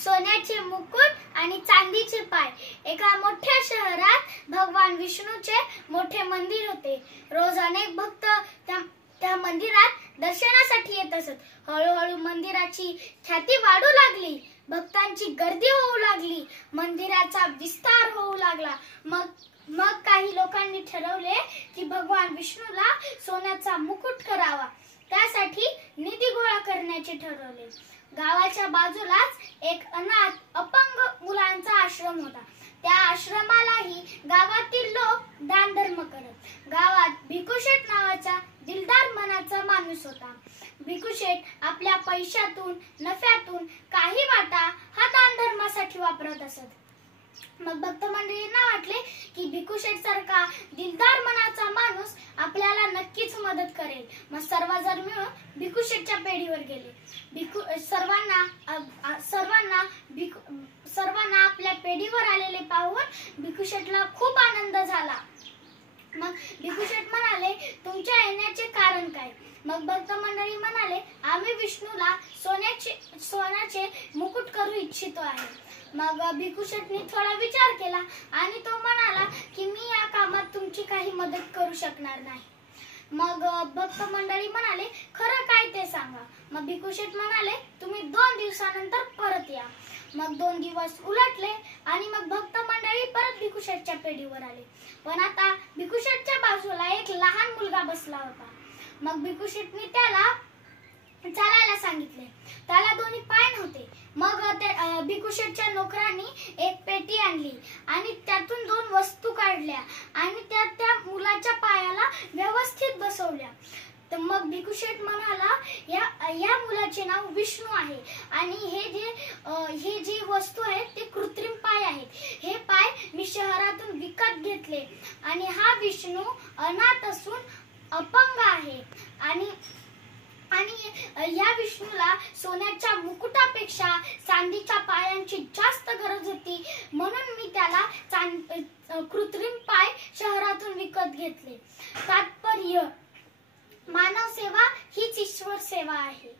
सोन्याचे मुकुट आणि चांदीचे पाय। एका मोठ्या शहरात भगवान विष्णूचे मोठे मंदिर होते। रोज अनेक भक्त त्या मंदिरात दर्शनासाठी येत असत। हळूहळू मंदिराची ख्याती वाढू लागली, भक्तांची गर्दी होऊ लागली, मंदिराचा विस्तार होऊ लागला। मग काही लोकांनी ठरवले की भगवान विष्णूला सोन्याचा मुकुट करावा। त्यासाठी निधी गोळा करण्याचे ठरवले। गावाच्या बाजूलाच एक अनाथ अपंग मुलांचा आश्रम होता। त्या आश्रमालाही गावातील लोक दान धर्म करत। गावात भिकूशेठ नावाचा दिलदार मनाचा माणूस होता। भिकूशेठ आपल्या पैशातून नफ्यातून काही वाटा हा दान धर्मासाठी वापरत असत। मग भक्त मंडळींना वाटले की भिकूशेठ सारखा दिलदार मनाचा माणूस आपल्याला नक्कीच मदत करेल। मग सर्वजण मिळून भिकूशेठच्या पेढीवर गेले। सर्वांना आपल्या पेढीवर आलेले पाहून भिकूशेठला खूप आनंद झाला। मग भिकूशेठ म्हणाले, तुमच्या येण्याचे कारण काय? मग भक्त मंडळी म्हणाले, आम्ही विष्णूला सोन्याचे मुकुट करू इच्छितो आहे। मग भिकूशेठने थोडा विचार केला आणि तो म्हणाला की मी या कामात तुमची काही मदत करू शकणार नाही। मग भक्त मंडळी म्हणाले, खरं काय ते सांगा। मग भिकूशेठ म्हणाले, तुम्ही 2 दिवसानंतर परत या। मग 2 दिवस उलटले आणि मग भक्त मंडळी परत भिकूशेठच्या पेढीवर आले। पण आता भिकूशेठच्या बाजूला एक लहान मुलगा बसला होता। मग भिकूशेठने त्याला चालायला सांगितले। त्याला दोन्ही पाय नव्हते। मग भिकूशेठच्या नोकरांनी एक पेटी आणली आणि त्यातून 2 वस्तू काढल्या आणि त्या मुलाच्या पायाला व्यवस्थित बसवल्या। तर मग भिकूशेठ म्हणाला, या मुलाचे नाव विष्णू आहे आणि हे जे वस्तू आहेत ते कृत्रिम पाय आहेत। हे पाय मी शहरातून विकत घेतले आणि हा विष्णू अनाथ असून अपंग आहे आणि या विष्णूला सोन्याच्या मुकुटापेक्षा चांदीच्या पायांची जास्त गरज होती, म्हणून मी त्याला कृत्रिम पाय शहरातून विकत घेतले। तात्पर्य, मानव सेवा हीच ईश्वर सेवा आहे।